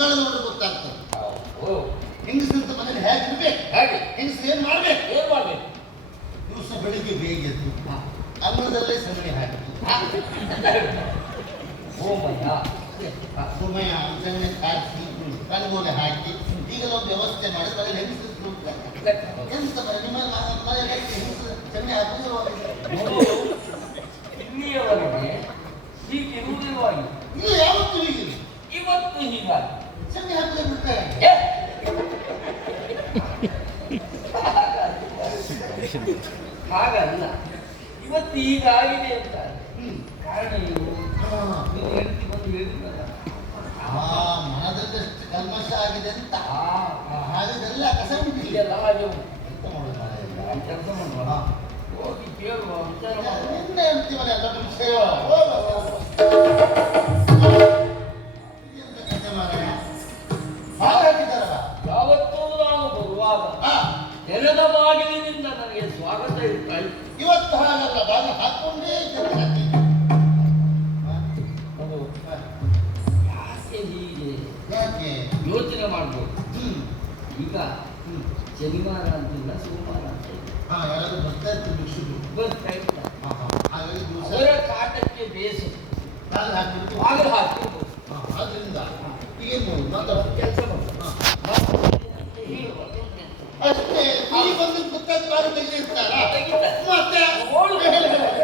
ಅಂಗಳ ನೋಡಿ ಗೊತ್ತಾಗ್ತದೆ. ಓ ಹೆಂಗಸಂತ ಮನೇಲಿ ಹೇಗೆ ಇರ್ಬೇಕು? ಹಾಗೆ? ಹೆಂಗಸರು ಏನ್ ಮಾಡ್ಬೇಕು? ಏನ್ ಮಾಡ್ಬೇಕು? ದಿವಸ ಬೆಳಿಗ್ಗೆ ಬೇಗ ಎದ್ದು ಅಂಗಳದಲ್ಲೇ ಸಗಣಿ ಹಾಕಿ. ಓಮಯ್ಯ ಸಮಯ ಸಗಣಿ ಹಾಕಿ ಕಣ್ಗೋಲೆ ಹಾಕಿ. ಈಗೆಲ್ಲ ಒಂದು ವ್ಯವಸ್ಥೆ ಮಾಡಿ ಮನೇಲಿ ಹೆಂಗಸರು ಎಂತ ಮನೆ ನಿಮ್ಮ ಮ- ಮನೆಯಲ್ಲಿ ಹೆಂಗಸರು ಸಗಣಿ ಹಾಕುದಿಲ್ವಾ? ನೋಡು ಇಲ್ಲಿಯವರೆಗೆ ಹೀಗಿರುವುದಿರುವಾಗಿ ಇಲ್ಲ ಯಾವತ್ತೂ ಹೀಗಿಲ್ಲ. ಇವತ್ತು ಹೀಗಾಗಿ ಸಗಣಿ ಹಾಕಲೇ ಬಿಡ್ತಾರೆ ಏ! ಹಾಗಲ್ಲ ಇವತ್ತು ಹೀಗಾಗಿದೆ ಅಂತ ಕಾರಣ ಏನು. ನೀನು ಹೇಳ್ತಿ ಬಂದು ಆ ಮನದಲ್ಲಷ್ಟು ಕಲ್ಮಶ ಆಗಿದೆ ಅಂತ ಹಾಗೆಲ್ಲ ಕಸ ಬಿಟ್ಟಿಲ್ಲ ಹಾಗೆ. ಎಂತ ಮಾಡೋದು? ಕೆಲಸ ಮಾಡುವ. ಹೋಗಿ ಕೇಳುವ ವಿಚಾರ ಮಾಡುವ ನಿನ್ನೆ ಹೇಳ್ತೀವಲ್ಲ ದೊಡ್ಡ ವಿಷಯ ತೆರೆದ ಬಾಗಿಲಿನಿಂದ ನನಗೆ ಸ್ವಾಗತ ಇರ್ತಾ ಇತ್ತು ಇವತ್ತು ಹಾಗಲ್ಲ ಬಾಗಿ ಹಾಕೊಂಡೇ. ಯಾಕೆ ಹೀಗೆ? ಯಾಕೆ? ಯೋಚನೆ ಮಾಡ್ಬೋದು. ಈಗ ಶನಿವಾರ ಅಂತಿಲ್ಲ ಸೋಮವಾರ ಅಂತ ಯಾರಾದ್ರೂ ಬರ್ತಾ ಇರ್ತೀವಿ. ಬರ್ತಾ ಇರ್ತಾರೆ ಅವರ ಕಾಟಕ್ಕೆ ಬೇಸು. ಬಾಗಿಲು ಹಾಕಿರ್ಬೋದು ಆದ್ರಿಂದ ಮಾತಾಡೋದು ಕೆಲಸ. ಅಷ್ಟೇ. ಈ ಬಂದು ಗೊತ್ತಾದ ಬಾರಿ ತೆಗೆದಿರ್ತಾರ. ಮತ್ತೆ?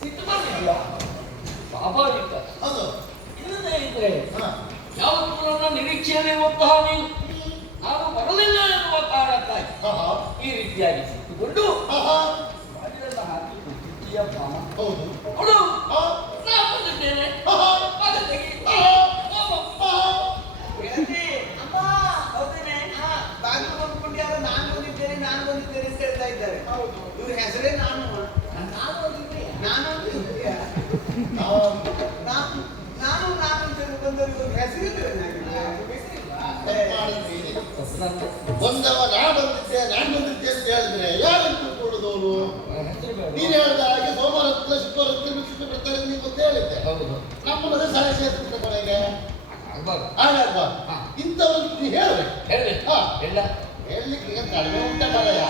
ಸಿಟ್ಟು ಬಂದಿದ್ಯಾ? ಸ್ವಾಭಾವಿಕ ಹೌದು ಇಲ್ಲದೇ ಇದ್ರೆ ಹಾ. ಯಾವತ್ತೂ ನನ್ನ ನಿರೀಕ್ಷೆಯಲ್ಲಿರುವಂತಹ ನೀನು ಬರಲಿಲ್ಲ ಎನ್ನುವ. ಈ ರೀತಿಯಾಗಿ ಆಹಾ. ಬಾಗಿಲನ್ನು ಹಾಕಿ. ಹೌದು ನೋಡು. ನಾನು ಬಂದಿದ್ದೇನೆ ಆಹಾ. ಬಾಗಿಲು ತೆಗಿ. ಆಹಾ. ಹೋಗು. ಆಹಾ. ಗೆಳತಿ, ಅಮ್ಮ, ಹೌದೇನೆ? ಹಾ, ಬಾಗಿಲು ಬಂದ್ಕೊಂಡ್ಯಾರ ನಾನು ಬಂದಿದ್ದೇನೆ ನಾನು ಬಂದಿದ್ದೇನೆ ಅಂತ ಹೇಳ್ತಾ ಇದ್ದಾರೆ. ಇವ್ರ ಹೆಸರೇ ನಾನು. ನಾನು ನಾನು ನಾವು ನಾನು ಅಂತ ಬಂದವ್ರಿಗೆ ಒಂದು ಹೆಸರಿದ್ರೆ ಬಂದವ ನಾ ಬಂದಿದ್ದೆ ನಾನು ಬಂದಿದ್ದೆ ಅಂತ ಹೇಳಿದ್ರೆ ಯಾರು ಬೇಡ. ನೀನು ಹೇಳಿದ ಹಾಗೆ ಸೋಮವಾರ ಶುಕ್ರವಾರ ಬಿಟ್ಟು ಬರ್ತಾರೆ ಅಂತ ನೀವು ಗೊತ್ತೇ ಹೇಳಿದ್ದೆ. ಹೌದು. ಮನೆ ಸಾಯಿ ಸೇರ್ತಿದ್ದ ಕೊನೆಗೆ ಆಗಲ್ವಾ. ಇಂಥವ್ರು ಹೇಳ್ಬೇಕು. ಹೇಳ್ಬೇಕು. ಹಾ. ಹೇಳ ಹೇಳಲಿಕ್ಕೆ ಕಡಿಮೆ ಉಂಟ ಮಾರಾಯ.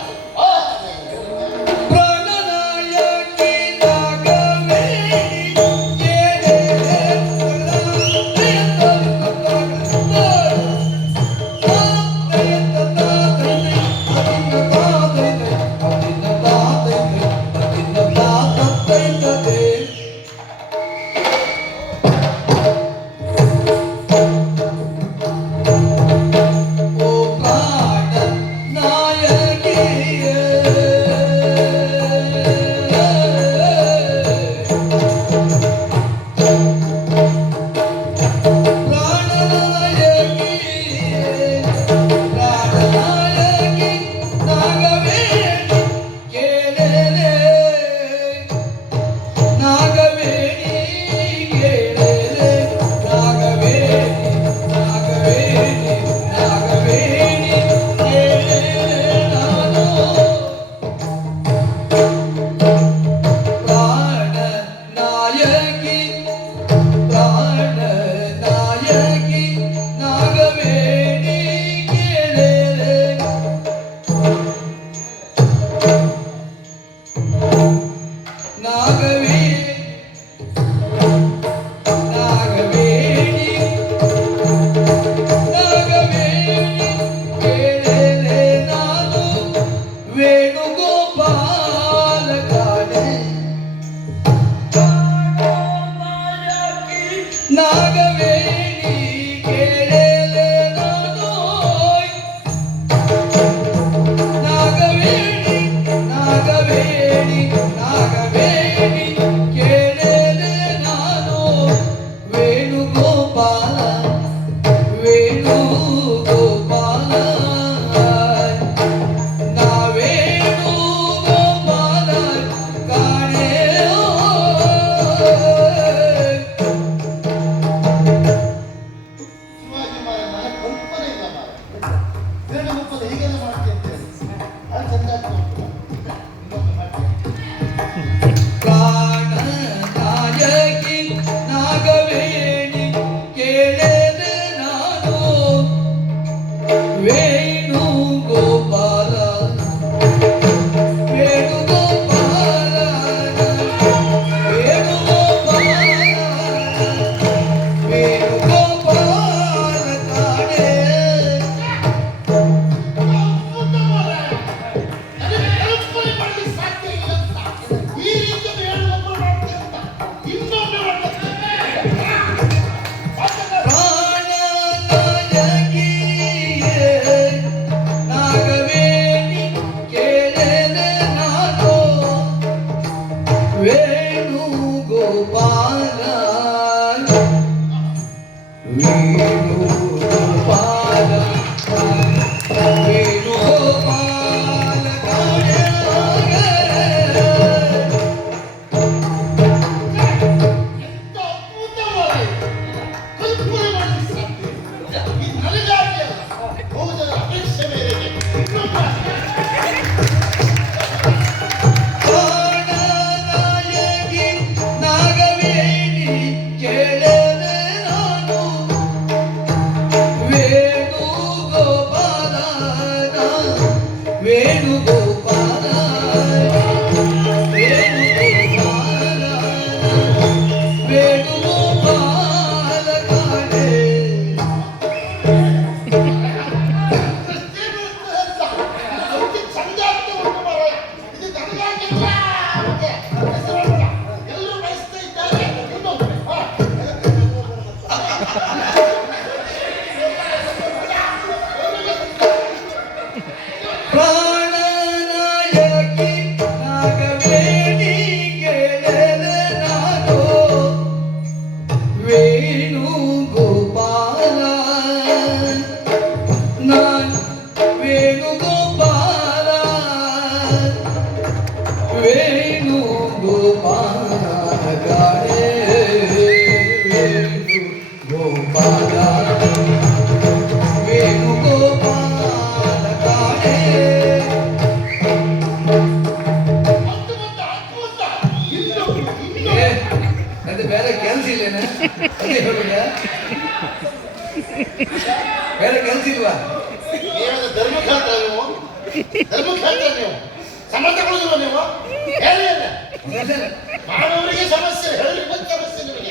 ನೀವು. ಸಮರ್ಥ ಕೊಡುದಿಲ್ಲ ನೀವು? ಹೇಳಿ ಮಾನವರಿಗೆ ಸಮಸ್ಯೆ ಹೇಳಿ ಬಂದ ಸಮಸ್ಯೆ ನಿಮಗೆ.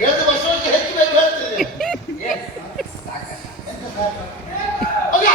ಎರಡು ವರ್ಷ ವರ್ಷ ಹೆಚ್ಚು ಬೇಕು ಹೇಳ್ತೀರಿ ಹೌದಾ?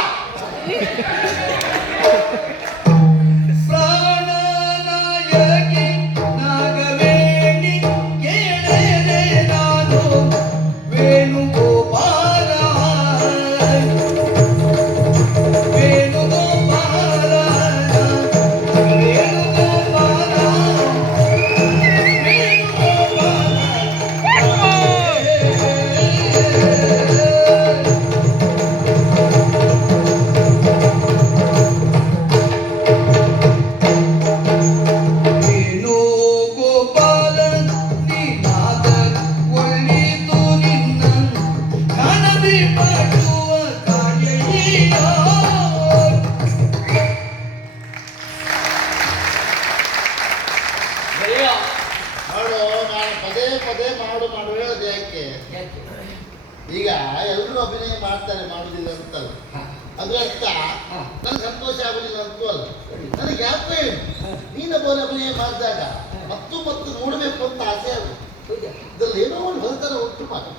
ಉಂಟು ಮಾತು.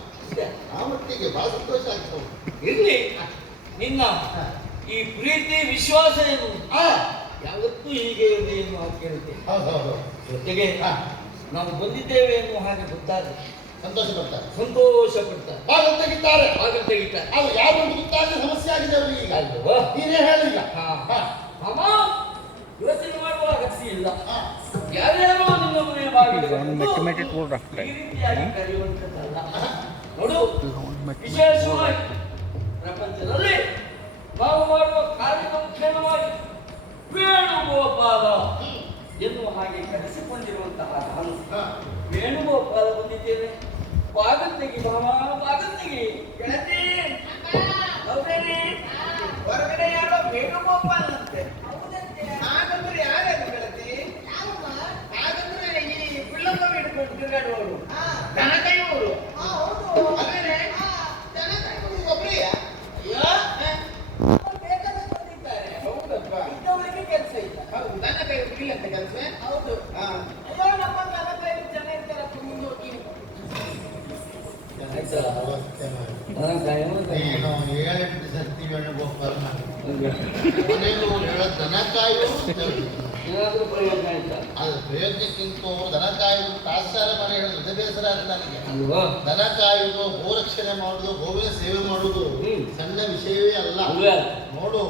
ಆ ಮಟ್ಟಿಗೆ ಬಹಳ ಸಂತೋಷ ಆಗ್ತದೆ ಇರ್ಲಿ. ನಿನ್ನ ಈ ಪ್ರೀತಿ ವಿಶ್ವಾಸ ಏನು? ಯಾವತ್ತೂ ಹೀಗೆ ಇರಲಿ ಎನ್ನುವ ಕೇಳುತ್ತೆ ಹೌದು ಜೊತೆಗೆ ನಾವು ಬಂದಿದ್ದೇವೆ ಎನ್ನುವ ಹಾಗೆ ಗೊತ್ತಾದ್ರೆ ಸಂತೋಷ ಪಡ್ತಾರೆ. ಸಂತೋಷ ಪಡ್ತಾರೆ. ಬಾಗಿಲು ತೆಗಿತಾರೆ ಆಗ ತೆಗಿತಾರೆ ಅದು ಯಾರು ಗೊತ್ತಾಗಲಿ ಸಮಸ್ಯೆ ಆಗಿದೆ ಅವರಿಗೆ ಈಗ. ಅಲ್ವಾ? ನೀನೇ ಹೇಳಿಲ್ಲ. ಮಾಮ ಯೋಚನೆ ಮಾಡುವ ಅಗತ್ಯ ಇಲ್ಲ. ಯಾರ್ಯಾರೋ ಕರೆಯುವಂಥದ್ದಲ್ಲ ನೋಡು ವಿಶೇಷವಾಗಿ ಪ್ರಪಂಚದಲ್ಲಿ ನಾವು ಮಾಡುವ ಕಾರ್ಯದ ಮುಖ್ಯವಾಗಿ ವೇಣುಗೋಪಾಲ ಎನ್ನುವ ಹಾಗೆ ಕರೆಸಿಕೊಂಡಿರುವಂತಹ ನಾನು. ವೇಣುಗೋಪಾಲ ಬಂದಿದ್ದೇನೆ ಪಾಗತ್ತಿಗೆ ಮಾಮ ಪಾಗತ್ತಿಗೆ ಗೆಳತಿ ಹೊರಗಡೆ ಯಾರೋ ವೇಣುಗೋಪಾಲ್ ಅಂತೆ ಹಾಗಂದ್ರೆ ಯಾರ್ಯಾರು ಗೆಳತಿ ಹಾಗಂದ್ರೆ ಈ ಗುಳ್ಳಮ್ಮ ಹಿಡ್ಕೊಂಡು ತಿರುಗಾಡುವವರು ದನ ಕೈಯುವವರು ಅಲ್ವೇನೆ ದನ ಕಾಯುವವರು ಒಬ್ರೆಯಾ? ಅಯ್ಯೋ, ಹೌದಪ್ಪ ಇಂಥವರಿಗೆ ಕೆಲಸ ಇಲ್ಲ ಹೌದು ದನ ಕಾಯುವವರು ಇಲ್ಲಂತೆ ಕೆಲಸ ಹೌದು ಹಾ ಅಯ್ಯೋ ನಮ್ಮ ದನ ಕಾಯ್ದು ಜನ ಇರ್ತಾರಪ್ಪ ಮುಂದೆ ಹೋಗಿ ಆಯ್ತಲ್ಲ? ಅವಸ್ಥೆ ಮಾಡಿ. ದನ ಕಾಯುವ ಏನಾದ್ರೂ ಪ್ರಯೋಜನ ಆಯ್ತಾ? ಅದು ಪ್ರಯೋಜನಕ್ಕಿಂತ ದನ ಕಾಯುವುದು ತಾತ್ಸಾರ ಮನೆ ಹೇಳಿದ್ರೆ ಬೇಸರ ಅಂತ ನನಗೆ. ಅಲ್ವಾ? ದನ ಕಾಯುವುದು ಗೋರಕ್ಷಣೆ ಮಾಡುದು ಗೋವಿನ ಸೇವೆ ಮಾಡುವುದು ಸಣ್ಣ ವಿಷಯವೇ ಅಲ್ಲ? ನೋಡು.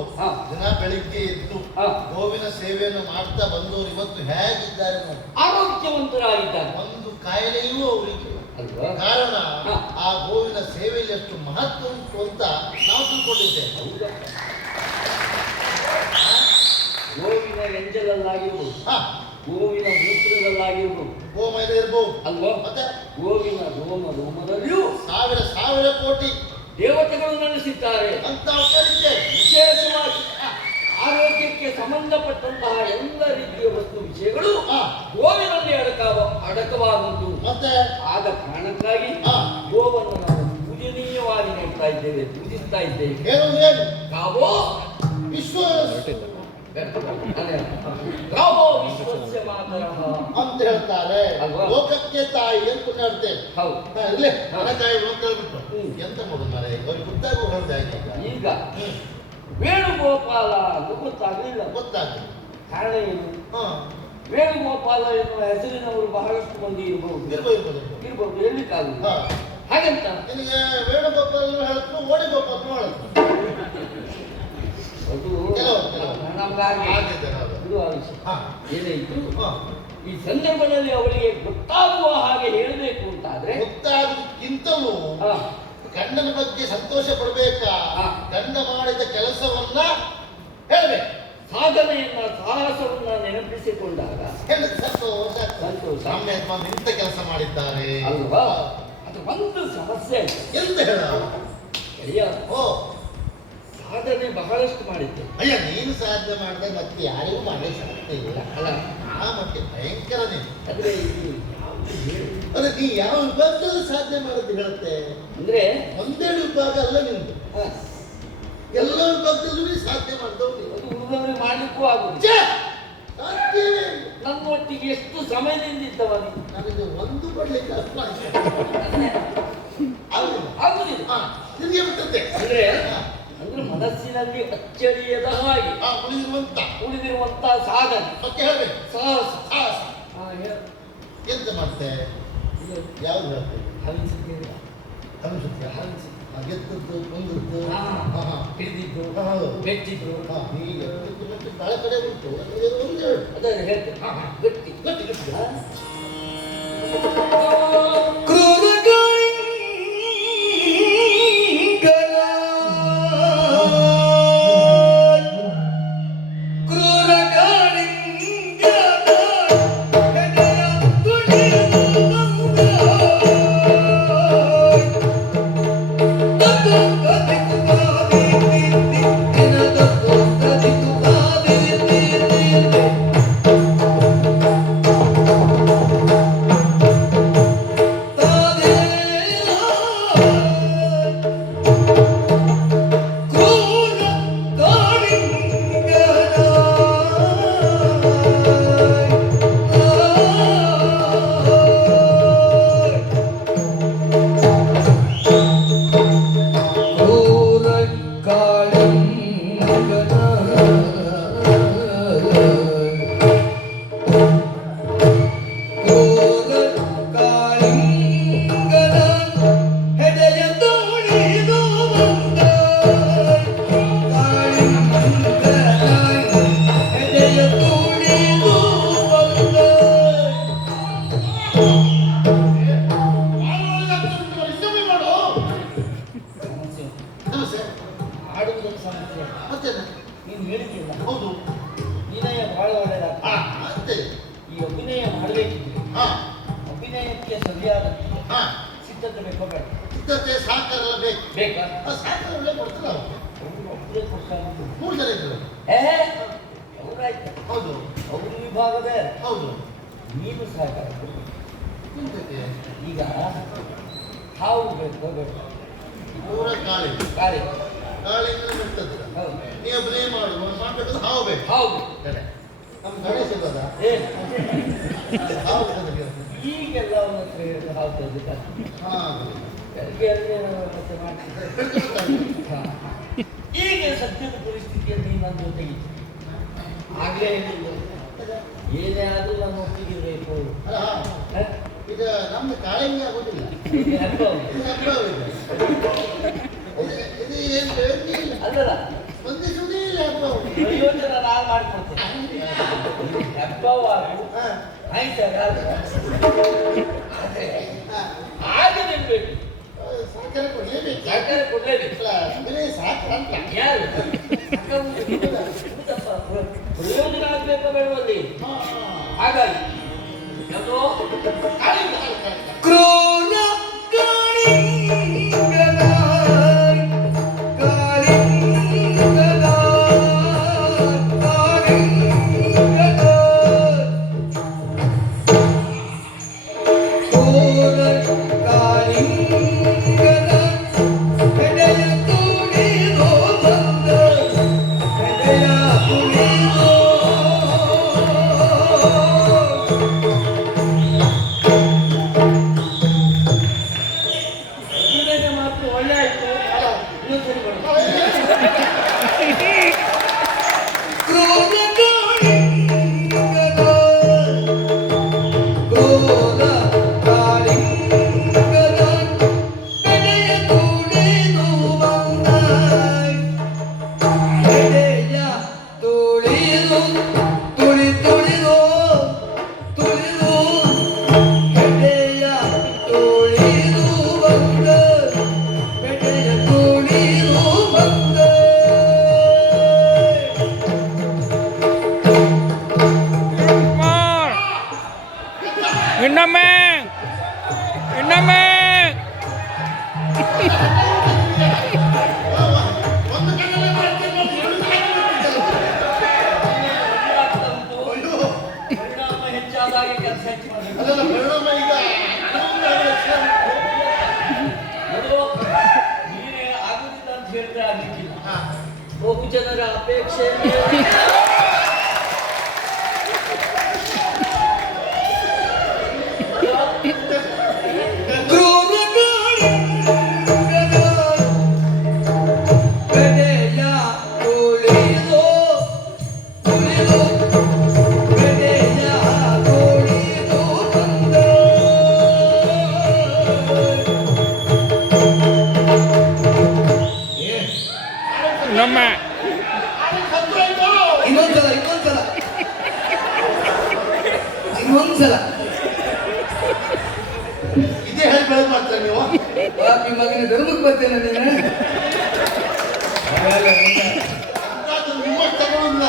ದಿನ ಬೆಳಿಗ್ಗೆ ಎದ್ದು. ಗೋವಿನ ಸೇವೆಯನ್ನು ಮಾಡ್ತಾ ಬಂದವರು ಇವತ್ತು ಹೇಗಿದ್ದಾರೆ ನೋಡಿ. ಆರೋಗ್ಯವಂತರಾಗಿದ್ದಾರೆ. ಒಂದು ಕಾಯಿಲೆಯೂ ಅವರಿಗೆ ಕಾರಣ ಆ ಗೋವಿನ ಸೇವೆಯಲ್ಲಿ ಎಷ್ಟು ಮಹತ್ವ ಉಂಟು ಅಂತ ನಾವು ತಿಳ್ಕೊಂಡಿದ್ದೇವೆ. ಗೋವಿನ ಎಂಜಲಲ್ಲಾಗಿರ್ಬೋದು ಗೋವಿನ ಮೂತ್ರದಲ್ಲಾಗಿರ್ಬೋದು. ಗೋಮೈದ ಇರ್ಬೋದು. ಅಲ್ವಾ? ಮತ್ತೆ? ಗೋವಿನ ರೋಮ ರೋಮದಲ್ಲಿಯೂ ಸಾವಿರ ಸಾವಿರ ಕೋಟಿ. ದೇವತೆಗಳು ನಡೆಸಿದ್ದಾರೆ ಅಂತ ವಿಶೇಷವಾಗಿ ಆರೋಗ್ಯಕ್ಕೆ ಸಂಬಂಧಪಟ್ಟಂತಹ ಎಲ್ಲ ರೀತಿಯ ವಸ್ತು ವಿಷಯಗಳು. ಗೋವಿನಲ್ಲಿ ಅಡಕವ ಅಡಕವಾದದ್ದು ಮತ್ತೆ? ಆದ ಕಾರಣಕ್ಕಾಗಿ. ಗೋವನ್ನು ನಾವು ಪೂಜನೀಯವಾಗಿ ನೋಡ್ತಾ ಇದ್ದೇವೆ ಪೂಜಿಸ್ತಾ ಇದ್ದೇವೆ. ಕಾವೋ ವಿಶ್ವ ಅಂತ ಹೇಳ್ತಾರೆ. ಲೋಕಕ್ಕೆ ತಾಯಿ ಅಂತ ಹಾ, ಇರ್ಲಿ. ಹಣಕಾಯಿ ಅಂತ ಹೇಳ್ಬಿಟ್ಟು. ಎಂತ ಮಾಡುತ್ತಾರೆ ಅವ್ರಿಗೆ ಗೊತ್ತಾಗುವ ಹೇಳ್ದಾಯ್ತು ಈಗ ವೇಣುಗೋಪಾಲ ಅಂತ ಗೊತ್ತಾಗಲಿಲ್ಲ. ಗೊತ್ತಾಗ್ತದೆ ಕಾರಣ ಏನು? ಹಾ. ವೇಣುಗೋಪಾಲ ಎನ್ನುವ ಹೆಸರಿನವರು ಬಹಳಷ್ಟು ಮಂದಿ ಇರಬಹುದು ಇರಬಹುದು ಇರಬಹುದು ಇರ್ಬೋದು. ಇರ್ಬೋದು ಎಲ್ಲಿಕ್ಕಾಗಲ್ಲ ಹಾ. ಹಾಗಂತ? ನಿನಗೆ ವೇಣುಗೋಪಾಲ ಹೇಳ್ತು ಓಡಿ ಗೋಪಾಲ ಹೇಳ್ತು ಅದು ಕೆಲವು, ಕೆಲವು. ನಮ್ಗಾಗಿ ಆಗಿದ್ದಾರೆ ಅವರು. ಇದು ಆ ವಿಷಯ ಹಾ ಏನೇ ಇದ್ರು ಹಾ. ಈ ಸಂದರ್ಭದಲ್ಲಿ ಅವಳಿಗೆ ಗೊತ್ತಾಗುವ ಹಾಗೆ ಹೇಳಬೇಕು ಅಂತಾದ್ರೆ ಗೊತ್ತಾಗುವುದಕ್ಕಿಂತಲೂ ಗೊತ್ತಾಗಿಂತಲೂ ಗಂಡನ ಬಗ್ಗೆ ಸಂತೋಷ ಪಡಬೇಕಾ. ಗಂಡ ಮಾಡಿದ ಕೆಲಸವನ್ನ ಹೇಳಬೇಕು. ಸಾಧನೆಯನ್ನ ಸಾಹಸವನ್ನ ನೆನಪಿಸಿಕೊಂಡಾಗ ಸಂತೋಷ ಇಂಥ ಕೆಲಸ ಮಾಡಿದ್ದಾರೆ. ಅಲ್ವಾ? ಅದು ಒಂದು ಸಮಸ್ಯೆ. ಎಂತ ಹೇಳ ಓ. ಸಾಧನೆ ಬಹಳಷ್ಟು ಮಾಡಿದ್ದೆ. ಅಯ್ಯ ನೀನು ಸಾಧ್ಯ ಮಾಡಿದೆ ಮತ್ತೆ ಯಾರಿಗೂ ಮಾಡಲಿಕ್ಕೆ ಸಾಧ್ಯ ಇಲ್ಲ. ಅಲ್ಲ ಆ ಮತ್ತೆ ಭಯಂಕರ ನೀನು ಅಂದ್ರೆ ಇದು ಅದೇ ನೀ ಯಾವ ವಿಭಾಗದಲ್ಲಿ ಸಾಧನೆ ಮಾಡೋದು ಹೇಳುತ್ತೆ? ಅಂದ್ರೆ ಒಂದೆರಡು ವಿಭಾಗ ಅಲ್ಲ ನಿಮ್ದು. ಎಲ್ಲ ವಿಭಾಗದಲ್ಲೂ ಸಾಧ್ಯ ಸಾಧನೆ ಮಾಡಲಿಕ್ಕೂ ನೀವು ಅದು ಮಾಡ್ಲಿಕ್ಕೂ ಆಗುತ್ತೆ! ಸಾಧ್ಯವೇ. ನನ್ನೊಟ್ಟಿಗೆ ಎಷ್ಟು ಸಮಯದಿಂದ ಇದ್ದವ ನೀನು? ನನಗೆ ಒಂದು ಕೊಡ್ಲಿಕ್ಕೆ ಅಷ್ಟು ಆಯ್ತು. ಆಗುದಿಲ್ಲ. ನಿನಗೆ ಬಿಟ್ಟಂತೆ ಅಂದ್ರೆ ಮನಸ್ಸಿನಲ್ಲಿ ಅಚ್ಚರಿಯದ ಹಾಗೆ ಹಾ, ಉಳಿದಿರುವಂತ ಉಳಿದಿರುವಂತಹ ಸಾಧನೆ. ಮತ್ತೆ ಹೇಳ್ಬೇಕು ಸಾಹಸ. ಸಾಹಸ. ಎಂತ ಮತ್ತೆ ಇದು. ಯಾವ್ದು ಹೇಳ್ತೇವೆ ಹವಿಸಿದ್ದೇವೆ. ಅನುಸುತ್ತೆ ಹವಿಸಿ. ಗೆದ್ದದ್ದು ಕೊಂದದ್ದು. ಹಿಡಿದಿದ್ದು. ಬೆಚ್ಚಿದ್ದು. ಹಾ, ಮತ್ತೆ ತಾಳೆ ಕಡೆ ಉಂಟು. ಒಂದು ಹೇಳು ಅದನ್ನು ಹಾ, ಹಾ. ಗಟ್ಟಿ. ಗಟ್ಟಿ ಗಟ್ಟಿ. ಈಗ ಹಾವು ಬೇಕು ಬೇಕು ಪೂರ ಕಾಳಿ ಗಾಳಿ ಕಾಳಿಂದ ಬಿಡ್ತದೆ ಹೌದು ನೀವು ಬ್ರೇ ಮಾಡು ಮಾಡ್ಬೇಕು ಹಾವು ಬೇಕು ಹೌದು ನಮ್ಮ ಗಣೇಶ ಬದ ಹಾವು ಈಗೆಲ್ಲ ಅವನ ಹತ್ರ ಹಾವು ತೆಗೆದು ನಾವು ಮತ್ತೆ ಹಾ. ಈಗ ಸದ್ಯದ ಪರಿಸ್ಥಿತಿಯಲ್ಲಿ ನನ್ನ ಜೊತೆಗಿತ್ತು ಆಗಲೇ ಹೇಳಿಲ್ಲ ಏನೇ ಆದರೂ ನಾನು ಒಪ್ಪಿಗಿರ್ಬೇಕು ಅಲ್ಲ ಹ? ಈಗ ನಮ್ದು ಕಾಳಿಂಗ ಆಗೋದಿಲ್ಲ ಈಗ ಹಬ್ಬ ಉಂಟು. ಇದು ಹಬ್ಬ ಇದೆ. ಇದು- ಇದು ಏನು ಬೇರೆ ಇಲ್ಲ ಅಲ್ಲಲ್ಲ ಸ್ಪಂದಿಸುವುದೇ ಇಲ್ಲ ಹಬ್ಬ ಪ್ರಯೋಜನ ನಾನು ಮಾಡ್ಕೊಡ್ತೇನೆ ಹಬ್ಬವಾಗು ಹಾ ಆಯ್ತಾಗ ಆದ್ರೆ ಹಾ. ತಿನ್ಬೇಕು ಸಾಕರೆ ಕೊಡ್ಲೇಬೇಕು ಸರ್ಕಾರ ಕೊಡ್ಲೇಬೇಕು ಇಲ್ಲ, ಅಂದ್ರೆ ಸಾಕು ಅಂತ ಯಾರು ಹೌದಪ್ಪ, ಪ್ರಯೋಜನ ಆಗ್ಬೇಕಾ ಬೇಡವಲ್ಲಿ ಹಾ, ಹಾಗಾಗಿ ಯಾವುದೋ ಬರ್ತೇನೆ ನೀನು ನಿಮ್ಮ ತಗೊಂಡಿಲ್ಲ